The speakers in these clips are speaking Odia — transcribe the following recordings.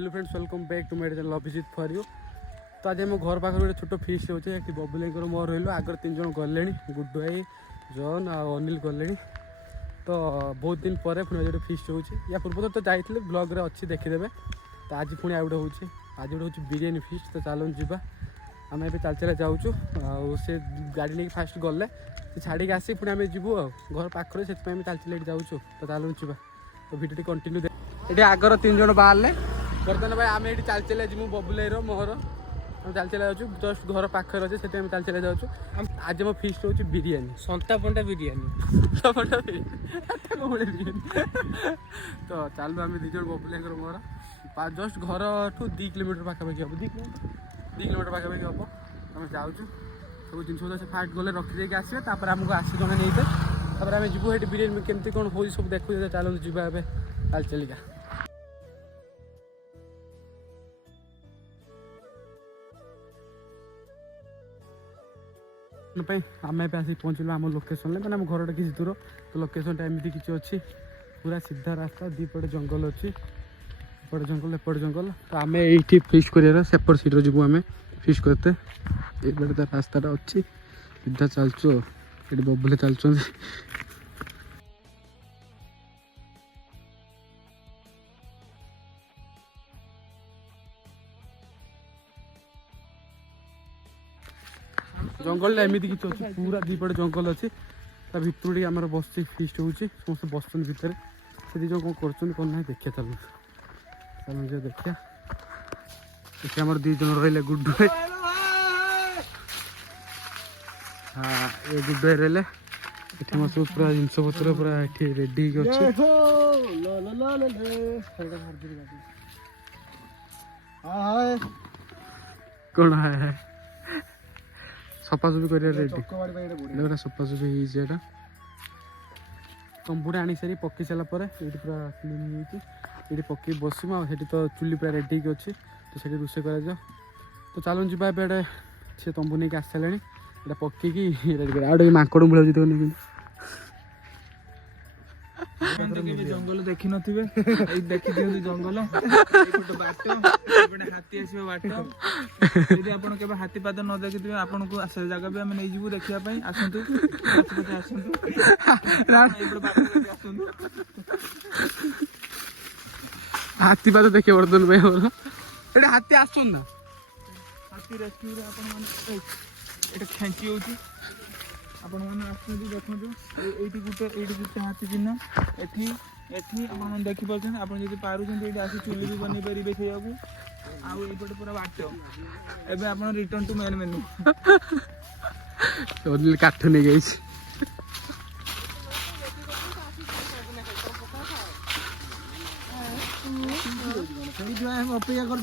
Hello friends, welcome back to my channel Abhijit for you. तो आज आम घर पाखे गोटे छोट फिस्ट होचे। ये बबुल मोर रही आगर 3 जन गले, गुड्डू भाई, जॉन आ अनिल गले। तो बहुत दिन पर पुणी गोटे फिस्ट होचे। या पूर्व तो जाइए ब्लॉग रे अच्छी देखीदे। तो आज पुणी आउ गोटे आज गोटे हूँ बिरियानी फिस्ट। तो चलूँ जी आम ए चल चला जाऊँ से गाड़ी लेकिन फास्ट गले छाड़ी आसी पुणी आम जीवु घर पाखे से चल चल जाऊँ। तो चलूँ जी तो भिडियो कंटिन्यू ये आगर 3 जन बाहर बर्तमान भाई आम ये चल चल जीवु बबुल मोहर हम चल चला जाऊँ जस्ट घर पाखे अच्छे से चल चला जाऊँ। आज मो फिस्ट हूँ बिरियानी संतापंटा बिरियानी तो चलू आम 2 जन बबुल मोहर जस्ट घर ठू 2 किलोमीटर पाखापाखि हम 2 किलोमीटर पाखापाखि हम आम जाऊँ सब जिन से फास्ट गले रखी आसवे आमको आसी जन नहीं आम जीवु ये बिरियानी केमती कौन हो सब देखु चलते जीवा चल चलिका। आम आसी पहुँचलु आम लोकेशन मैंने आम घर किसी दूर। तो लोकेशन एमती किसी अच्छी पूरा सीधा रास्ता दीपटे जंगल अच्छी एपटे जंगल एपटे जंगल। तो आम ये फिस्ट कर सेपट सीट्रे जीवु आम फिस्ट करते ये रास्ता अच्छी सीधा चलचु ये बबुले चलुँ। जंगल एमती किसी अच्छी पूरा दीपटे जंगल अच्छी भितर आम बस फिस्ट हो समस्त बस भितर से 2 जन कौन कर ना देखिए चलो चलो देखिए देखिए आम 2 जन रही गुड्डू भाई। हाँ ये गुड्डू भाई रही ये सब पूरा जिनस पत्र पूरा ये रेडी अच्छे कौन है सफासफी कर रेडी सफासफी हो तंबुड़े आनी सारी पकई सारापर ये पूरा क्लीन हो पकई बसमु आ तो चुली पूरा रेडी अच्छी तो से रोषे कर। तो चलूँ जी एबे से तंबू नहीं आस सारे ये पकईकी रेडी कर आगे माकड़ बुलाऊँ तो नहीं जंगल देखी नथिबे देखी दियंतु जंगल एपटे बाट एपटे हाथी आसीबे बाट यदि आपण केबे हाथी पाद न देखिथिबे आपण को आसे जगह भी हम नै जीवु देखिया पई आसंतु आसंतु आसंतु एपटे बाट के आसंतु हाथी पाद देखिए वर्धन भाई और एटे हाथी आसन ना हाथी रेस्क्यू रे आपण माने एटा खेंची होची आपण माने आसंतु देखंतु एठी गुटे हाथी चिन्ह एठी एठी आपण देखि परछन आपण जदि पारुछन एठी आसी चुली भी बनी परिबे खेयाबू आ एपटे पूरा बाट एबे आपण return to main menu only काठ नहीं गई अपेक्षा कर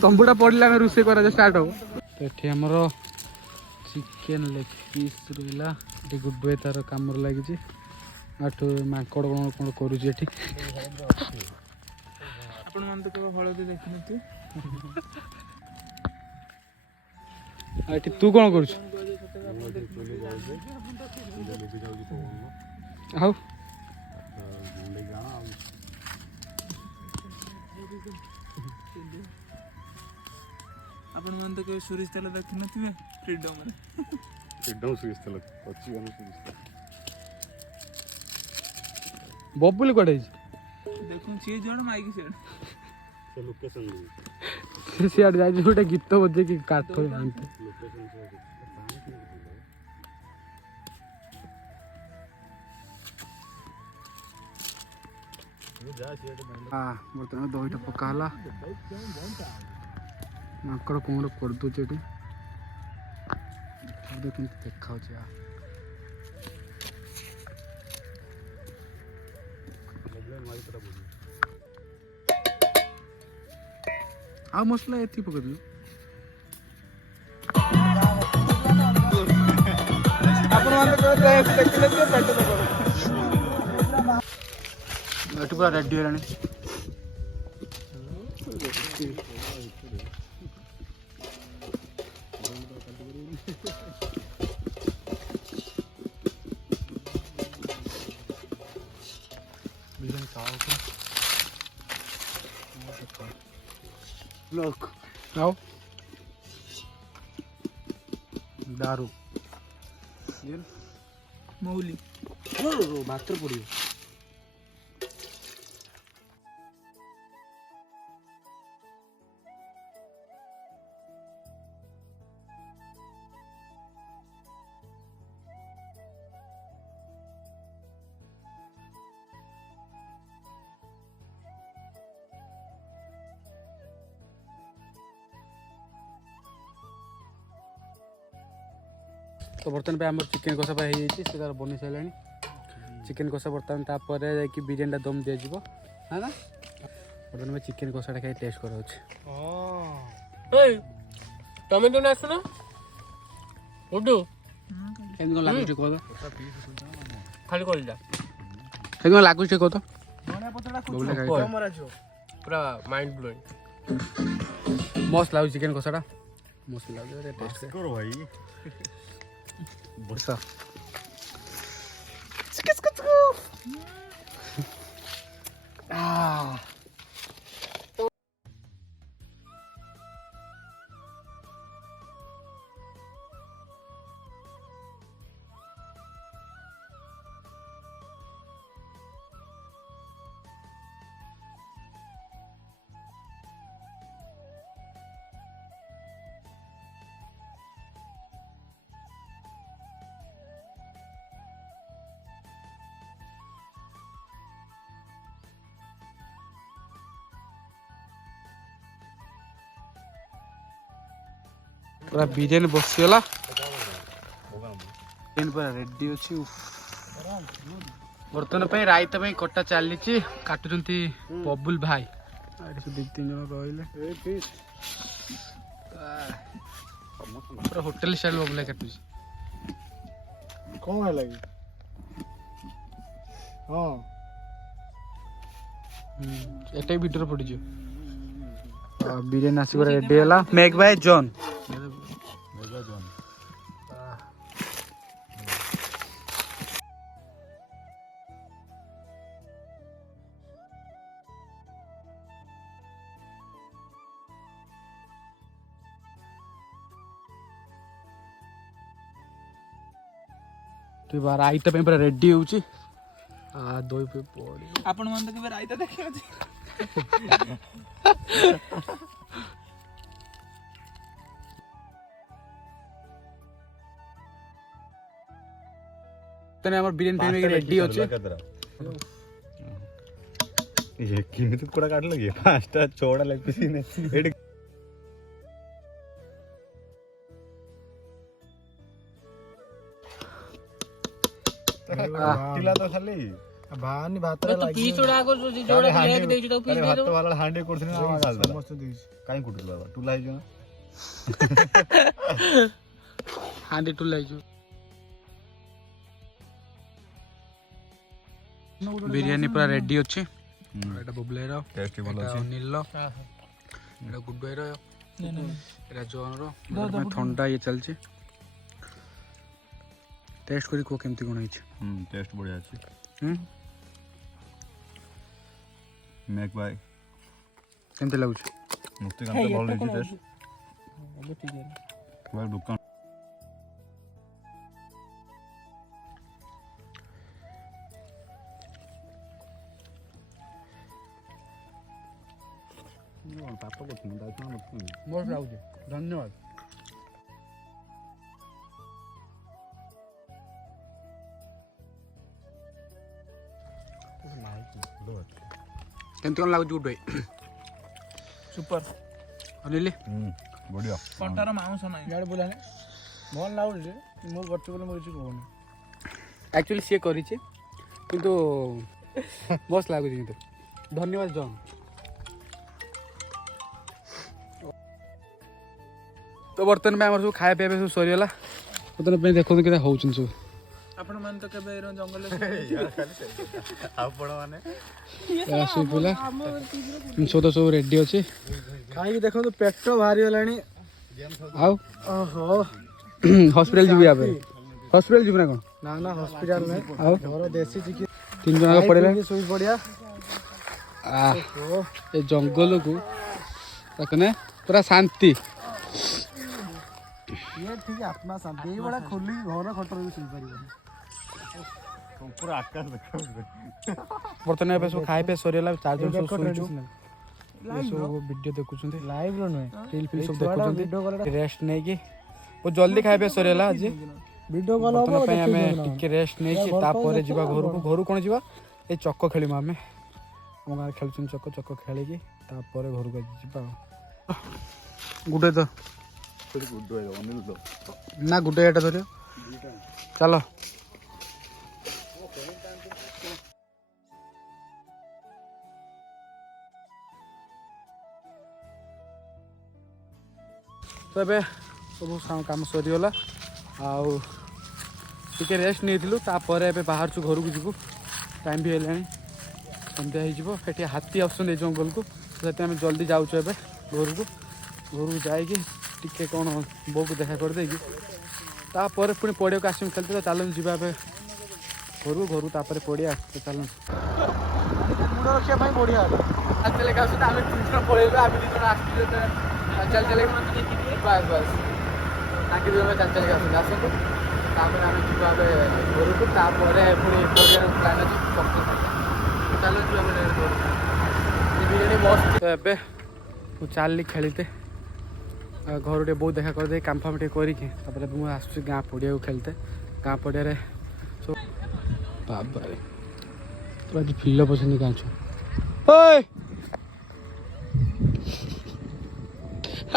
तंबुटा पड़ला रोषे कर स्टार्ट हो। तो ये आमर चिकेन लेग पीस रहा ये गुड्डू भाई तार कम लगी आठू माकड़ कौन कौन करुँचे आपण मन तो केवल हळदी देखिनथि ये तू कौन कर आपण मन तो केवल सुरिस तेल देखिनथिबे फ्रीडम रे एकदम सुरिस तेल अच्छी गाना सुरिस तेल बबुल कड़े देखो सी जण माइक सेड से लोकेशन से सियाड जाय गोटे गीत बजे कि काठ आनते लोकेशन से हाँ बर्तमान दहीटा पकाला माकड़ कौन कर दूचे देखा आ मसला ये पकड़ लो पूरा रेडी है बिल्कुल ଆଉ ଦାରୁ ମଉଲି ଭାତରେ ପଡ଼ିବ। तो बर्तमान पे आम चिकेन कषा हो से तार बनी सारे चिकेन कषा बर्तमान तापर जाकि बिरियानी दम दिज्व है ना। बर्तमान में चिकेन कषाटा खाई टेस्ट कर तमें तो आसुना उडू कौन लगुच कह तो खाली कर जा कौन लगुच कह तो पूरा माइंड ब्लोइंग मस्त लगुच चिकेन कषाटा मस्त लगुच टेस्ट करो भाई बसा पूरा बिरियानी बसीगला पूरा रेडी अच्छी बर्तमान पे रायता कटा चली काटुंट बबुल भाई दी तीन जन रही पूरा होटेल स्टाइल बबुल काटुच कौन है लगी हाँ एटा वीडियो पड़ी बिरियानी आसिक रेडी है मेक बाय जॉन तो बार आईटा पे पूरा रेडी होउची दही पे पड़ी आपण मन तो केबे रायता देखियो तने हमर बिरियानी पे रेडी होची ये किमी तो कोड़ा काट लगी पांचटा छोड़ा लग किसी ने एड टिला तो खाली भानी भात तो पीस उड़ा को जोड़ा लेक देछु तो पीस दे भात दो वाला हांडे करथिन ना गाल दला समस्त देइछ काई कुटल बाबा टुला हिजो ना हांडी टुलाइजु बिरियानी पूरा रेडी अच्छी एटा बुबले रो टेस्ट बोल एटा अछि अनिल रो एटा गुड्डू रो एटा जॉन रो ठंडा ये चलछि टेस्ट करी को केमती कोन हिच टेस्ट बढ़िया अछि मेक बाय केमती लागुछ मुक्ति काम तो भल रही टेस्ट अब ठीक है पूरा दुकान पापा को दाइता मत मोर लागुछ धन्यवाद केमती कोन लागुछ गुड भाई सुपर अनिल बढ़िया कंटार मांस नाही गाड़ी बोलाने भल लाउछ मो गट्टे बोले मो किछ कहूनी एक्चुअली सी करिछि किंतु बस लागुछ किंतु धन्यवाद जॉन तो बर्तमान में सब खाया पीया सब सरीगला बर्तमान पे देखो केता होउछन सब आपण मन तो केबे एरो जंगल आपण माने सब पिला सब सब रेडी अछि खाई देखो तो पेट भारी गलानी आउ ओहो हॉस्पिटल जीव या पे हॉस्पिटल जीव ना कोन ना ना हॉस्पिटल में आउ घर देसी चिकित्सा तीन जन पड़ेला सोई पड़िया आ ए जंगल को ଦେଖୁନେ ପୁରା ଶାନ୍ତି। ଇଏ ଠିକ ଆତ୍ମା ଶାନ୍ତି ଏଇଭଳିଆ ଖୋଲି ଘର ଖଟରେ ବି ଶୋଇପାରିବନି। ପୁରା ଆକାଶ ଦେଖାଯାଉଛି। ବର୍ତ୍ତମାନ ଏବେ ସବୁ ଖାଇ ପିଇ ସରିଗଲା ଚାର୍ଜର ସବୁ ଶୋଇଛୁ ସବୁ ଭିଡ଼ିଓ ଦେଖୁଛନ୍ତି ଲାଇଭ ର ନୁହେଁ ରିଲ୍ ଫିଲ୍ ସବୁ ଦେଖୁଛନ୍ତି ରେଷ୍ଟ ନେଇକି ବହୁତ ଜଲ୍ଦି ଖାଇ ପିଇ ସରିଗଲା ଆଜି। ଭିଡିଓ କଲ୍ ହବ ବର୍ତ୍ତମାନ ପାଇଁ ଆମେ ଟିକେ ରେଷ୍ଟ ନେଇକି ତାପରେ ଯିବା ଘରକୁ। ଘରୁ କ'ଣ ଯିବା ଏଇ ଚକ ଖେଳିବୁ ଆମେ ଆମ ଗାଁରେ ଖେଳୁଛନ୍ତି ଚକ ଖେଳିକି ତାପରେ ଘରକୁ ଯିବା ଆଉ। ଗୋଟେ ତ ନା ଗୋଟେ ଏଇଟା ଧରିବ ଚାଲ। ତ ଏବେ ସବୁ କାମ ସରିଗଲା ଆଉ ଟିକେ ରେଷ୍ଟ ନେଇଥିଲୁ ତାପରେ ଏବେ ବାହାରୁଛୁ ଘରକୁ ଯିବୁ। ଟାଇମ୍ ବି ହେଲାଣି ସନ୍ଧ୍ୟା ହେଇଯିବ। ଏଠି ହାତୀ ଆସୁଛନ୍ତି ଏଇ ଜଙ୍ଗଲକୁ ସେଥିପାଇଁ ଆମେ ଜଲ୍ଦି ଯାଉଛୁ ଏବେ ଘରକୁ ଯାଇକି ଟିକେ କ'ଣ ବୋଉକୁ ଦେଖା କରିଦେଇକି ତାପରେ ପୁଣି ପଡ଼ିଆକୁ ଆସିବୁ ଖେଳତେ। ତ ଚାଲନ୍ତୁ ଯିବା ଏବେ ଘରୁ ତାପରେ ପଡ଼ିଆ ତ ଚାଲନ୍ତୁ। ମୁଣ୍ଡ ରଖିବା ପାଇଁ ବଢିଆ ହେଲା। ଚାଲି ଆସୁଛନ୍ତି ଆମେ 3 ଜଣ ପଳେଇବୁ। ଆମେ 2 ଜଣ ଆସିଛୁ ଚାଲି ବାସ୍ ତାଙ୍କେ 2 ଜଣ ଚାଲି ଆସନ୍ତୁ ତାପରେ ଆମେ ଯିବା ଏବେ ଘରକୁ ତାପରେ ପୁଣି ପଡ଼ିଆର ପ୍ଲାନ୍ ଅଛି ଚାଲନ୍ତୁ ଆମେ ବିରିୟାନୀ ବସ୍। ତ ଏବେ ମୁଁ ଚାଲିଲି ଖେଳିତେ ଘରୁ ଟିକେ ବହୁତ ଦେଖା କରିଦେଇ କାମ ଫାମ ଟିକେ କରିକି ତାପରେ ମୁଁ ଆସୁଛି ଗାଁ ପଡ଼ିଆକୁ ଖେଳିତେ। ଗାଁ ପଡ଼ିଆରେ ସବୁ ବାବାରେ ତୁ ଆଜି ଫିଲ ପସନ୍ଦ ଗାଁ ଛୁଆ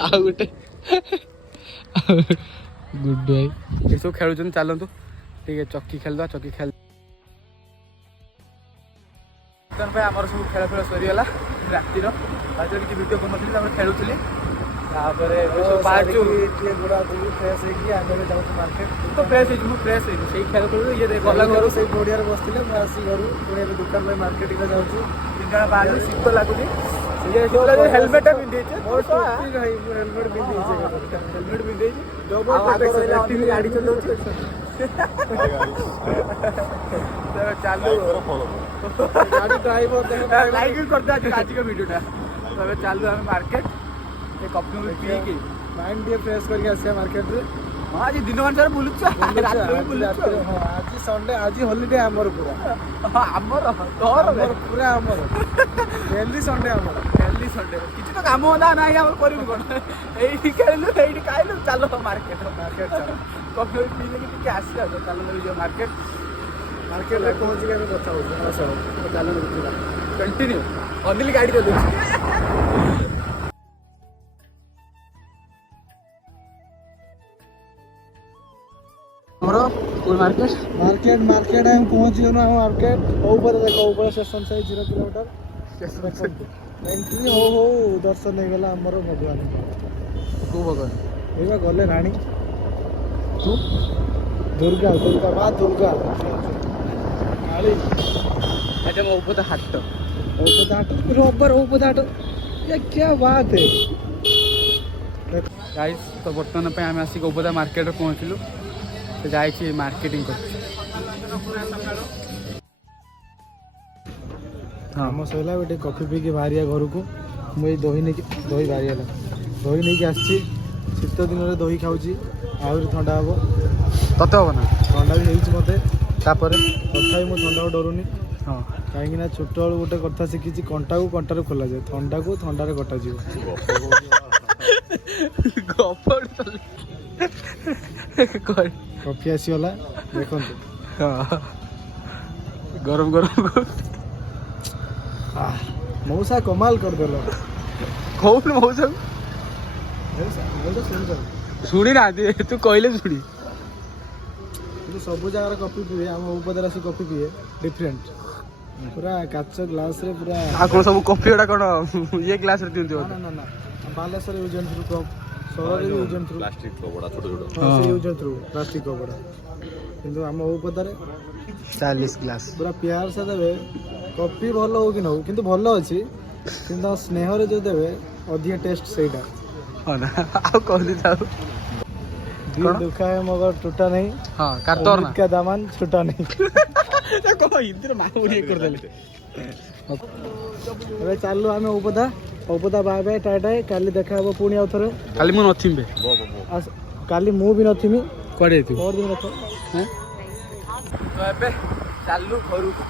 ଆଉ ଗୋଟେ ଗୁଡ୍ ଭାଇ ଏସବୁ ଖେଳୁଛନ୍ତି। ଚାଲନ୍ତୁ ଟିକେ ଚକି ଖେଳିଦେବା। ଚକି ଖେଳ ପାଇଁ ଆମର ସବୁ ଖେଳ ସରିଗଲା ରାତିର କିଛି ଭିଡ଼ିଓ କରୁନଥିଲି ତାପରେ ଖେଳୁଥିଲି ତାପରେ ବାହାରୁଛୁ ଫ୍ରେଶ ହେଇକି ଆମେ ଯାଉଛୁ ମାର୍କେଟ। ତ ଫ୍ରେଶ ହେଇଛି ମୁଁ ଫ୍ରେଶ ହେଇଛି ସେଇ ଖେଳ ଖେଳୁ ଇଏ ଗଲା ଘରୁ ସେଇ ପଡ଼ିଆରେ ବସିଥିଲେ ମୁଁ ଆସି ଘରୁ ପୁଣି ଏବେ ଦୋକାନ ପାଇଁ ମାର୍କେଟିଂରେ ଯାଉଛୁ। 3 ଜଣ ବାହାରିଲୁ ଶୀତ ଲାଗୁଛି ହେଲମେଟ ପିନ୍ଧିଛି ହେଲମେଟ ପିନ୍ଧିଛି ଗାଡ଼ି ଚଲାଉଛି ଚାଲୁ ଗାଡ଼ି ଡ୍ରାଇଭର ଲାଇକ୍ ବି କରିଦେ ଆଜିକା ଭିଡ଼ିଓଟା। ଏବେ ଚାଲୁ ଆମେ ମାର୍କେଟ ଏ କଫି ପିଇକି ମାଇଣ୍ଡ ଟିକେ ଫ୍ରେଶ କରିକି ଆସିବା ମାର୍କେଟରେ। ହଁ ଆଜି ଦିନମାନ ସାରା ବୁଲୁଛୁ ରାତିରେ ବି ବୁଲୁଛୁ। ଆଜି ସଣ୍ଡେ ଆଜି ହଲିଡେ ଆମର ପୁରା ଆମର ତୋର ପୁରା ଆମର ଡେଲି ସଣ୍ଡେ ଆମର ଡେଲି ସଣ୍ଡେ କିଛି ତ କାମ ଧନ୍ଦା ନାହିଁ ଆମର କରିବୁ କ'ଣ ଏଇଠି ଖେଳିଲୁ ଏଇଠି ଖାଇଲୁ ଚାଲ ମାର୍କେଟ ଚାଲ କଫି ପିଇଲେ ଟିକେ ଆସିବା ତ ଚାଲ ଯିବା ମାର୍କେଟରେ ପହଞ୍ଚିକି ଆମେ କଥା ହଉଛୁ। ଚାଲ ଯିବା କଣ୍ଟିନ୍ୟୁ ଅନିଲ ଗାଡ଼ି ଚଲଉଛି। ଆମର ମାର୍କେଟ ଆମେ ପହଞ୍ଚିଗଲୁ ଆମ ମାର୍କେଟ ଉପରେ ଦେଖ ଉପରେ ଷ୍ଟେସନ ସାଇ 0 କିଲୋମିଟର ଏଣ୍ଟ୍ରି ହଉ ଦର୍ଶନ ହେଇଗଲା ଆମର ଭଗବାନ। କୋଉ ଭଗବାନ ଏଇବା ଗଲେ ରାଣୀ ଦୁର୍ଗା ମା ଦୁର୍ଗା କାଳୀ। ଏଇଟା ମୋ ଉପର ହାଟ ରବିବାର ହାଟ ये क्या बात है। ଗାଇସ୍ ତ ବର୍ତ୍ତମାନ ପାଇଁ ଆମେ ଆସିକି ଉପଦା ମାର୍କେଟରେ ପହଞ୍ଚିଲୁ। ସେ ଯାଇଛି ମାର୍କେଟିଂ କରୁଛି। କାମ ସରିଲା ଗୋଟେ କଫି ପିଇକି ବାହାରିବା ଘରକୁ। ମୁଁ ଏଇ ଦହି ବାହାରିଗଲା ଦହି ନେଇକି ଆସିଛି। ଶୀତ ଦିନରେ ଦହି ଖାଉଛି ଆହୁରି ଥଣ୍ଡା ହେବ। ତତେ ହବ ନା ଥଣ୍ଡା ବି ହେଇଛି ମୋତେ ତାପରେ ତଥାପି ମୁଁ ଥଣ୍ଡାକୁ ଡରୁନି। ହଁ କାହିଁକି ନା ଛୋଟବେଳୁ ଗୋଟେ କଥା ଶିଖିଛି କଣ୍ଟାକୁ କଣ୍ଟାରେ ଖୋଲାଯାଏ ଥଣ୍ଡାକୁ ଥଣ୍ଡାରେ କଟାଯିବ। କଫି ଆସିଗଲା ଦେଖନ୍ତୁ ଗରମ ମଉସା କମାଲ କରିଦେଲ। କହୁନୁ ମଉସା ଶୁଣି ନାହାନ୍ତି ତୁ କହିଲେ ଶୁଣି କିନ୍ତୁ ସବୁ ଜାଗାରେ କଫି ପିଏ ଆମ ଉପଦାରେ ଆସି କଫି ପିଏ ଡିଫରେଣ୍ଟ ପୁରା କାଚ ଗ୍ଲାସରେ ପୁରା। ଆଉ କ'ଣ ସବୁ କଫି ଗୁଡ଼ା କ'ଣ ଇଏ ଗ୍ଲାସରେ ଦିଅନ୍ତି? ନା Balasore use and throw cup ସହରରେ ବି ୟୁଜ୍ ଆଣ୍ଡ ଥ୍ରୁ ପ୍ଲାଷ୍ଟିକ କପଡ଼ା ଛୋଟ ସେ ୟୁଜ୍ ଆଣ୍ଡ ଥ୍ରୁ ପ୍ଲାଷ୍ଟିକ କପଡ଼ା। କିନ୍ତୁ ଆମ ଉପଦାରେ 40 ଗ୍ଲାସ ପୁରା ପ୍ୟାର ସେ ଦେବେ। କଫି ଭଲ ହଉ କି ନ ହଉ କିନ୍ତୁ ଭଲ ଅଛି କିନ୍ତୁ ସ୍ନେହରେ ଯେଉଁ ଦେବେ ଅଧିକା ଟେଷ୍ଟ ସେଇଟା। ହଁ ନା ଆଉ କହିଲି ଯାଉ दिल दुखा है मगर टूटा नहीं। हाँ कार तोर ना का दामन छूटा नहीं। कहो हिंदी रे मां ओडिया कर देले ଏବେ ଚାଲୁ ଆମେ ଉପଦା ବାଏ ବାଏ ଟାଟା କାଲି ଦେଖା ହବ ପୁଣି ଆଉ ଥରେ କାଲି ମୁଁ ନଥିମି କାଲି ମୁଁ ବି ନଥିମି କୁଆଡ଼େ ଯାଇଥିବୁ ପରଦିନ ରଖ ତ ଏବେ ଚାଲୁ ଘରକୁ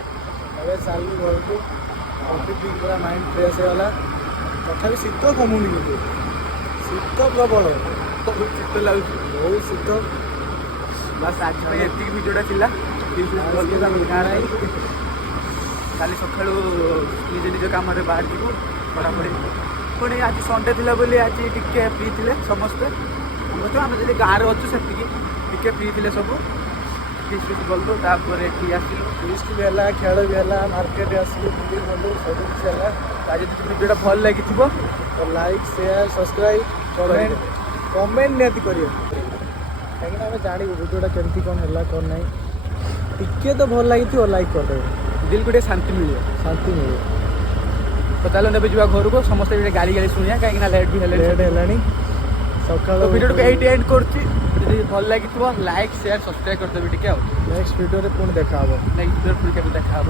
ଏବେ ଚାଲୁ ଘରକୁ କଫି ପିଇ ପୁରା ମାଇଣ୍ଡ ଫ୍ରେଶ୍ ହେଇଗଲା ତଥାପି ଶୀତ କମୁନି କିନ୍ତୁ ଶୀତ ପ୍ରବଳ ବହୁତ ଶୀତ ଲାଗୁଛି ବହୁତ ଶୀତ ବାସ୍ ଆଜି ପାଇଁ ଏତିକି ଭିଡ଼ିଓଟା ଥିଲା ଗାଁରେ କାଲି ସକାଳୁ ନିଜ ନିଜ କାମରେ ବାହାରିଯିବୁ ପଢ଼ାପଢ଼ି ପୁଣି ଆଜି ସଣ୍ଡେ ଥିଲା ବୋଲି ଆଜି ଟିକେ ଫ୍ରି ଥିଲେ ସମସ୍ତେ ଆମେ ଯଦି ଗାଁରେ ଅଛୁ ସେତିକି ଟିକେ ଫ୍ରି ଥିଲେ ସବୁ ଫିସ୍ ଗଲୁ ତାପରେ ଏଠି ଆସିଲୁ ଫିଷ୍ଟ ବି ହେଲା ଖେଳ ବି ହେଲା ମାର୍କେଟ ଆସିଲୁ ବୁଲି ଗଲୁ ସବୁ କିଛି ହେଲା ଆଜି ଯଦି ଭିଡ଼ିଓଟା ଭଲ ଲାଗିଥିବ ତ ଲାଇକ୍ ସେୟାର ସବସ୍କ୍ରାଇବ୍ କମେଣ୍ଟ ନିହାତି କରିବେ କାହିଁକିନା ଆମେ ଜାଣିବୁ ଭିଡ଼ିଓଟା କେମିତି କ'ଣ ହେଲା କ'ଣ ନାହିଁ ଟିକେ ତ ଭଲ ଲାଗିଥିବ ଲାଇକ୍ କରିଦେବେ ଦିଲକୁ ଟିକେ ଶାନ୍ତି ମିଳିବ ଶାନ୍ତି ମିଳିବ ତ ଚାଲନ୍ତୁ ଏବେ ଯିବା ଘରକୁ ସମସ୍ତେ ଟିକେ ଗାଳି ଶୁଣିବା କାହିଁକିନା ଲେଟ୍ ବି ଲେଟ୍ ହେଲାଣି ସକାଳ ଭିଡ଼ିଓଟାକୁ ଏଇଠି ଏଣ୍ଡ କରୁଛି ଯଦି ଭଲ ଲାଗିଥିବ ଲାଇକ୍ ସେୟାର ସବସ୍କ୍ରାଇବ୍ କରିଦେବି ଟିକେ ଆଉ ନେକ୍ସଟ ଭିଡ଼ିଓରେ ପୁଣି ଦେଖା ହବ ନେକ୍ସଟ ଭିଡ଼ିଓରେ ପୁଣି କେବେ ଦେଖା ହବ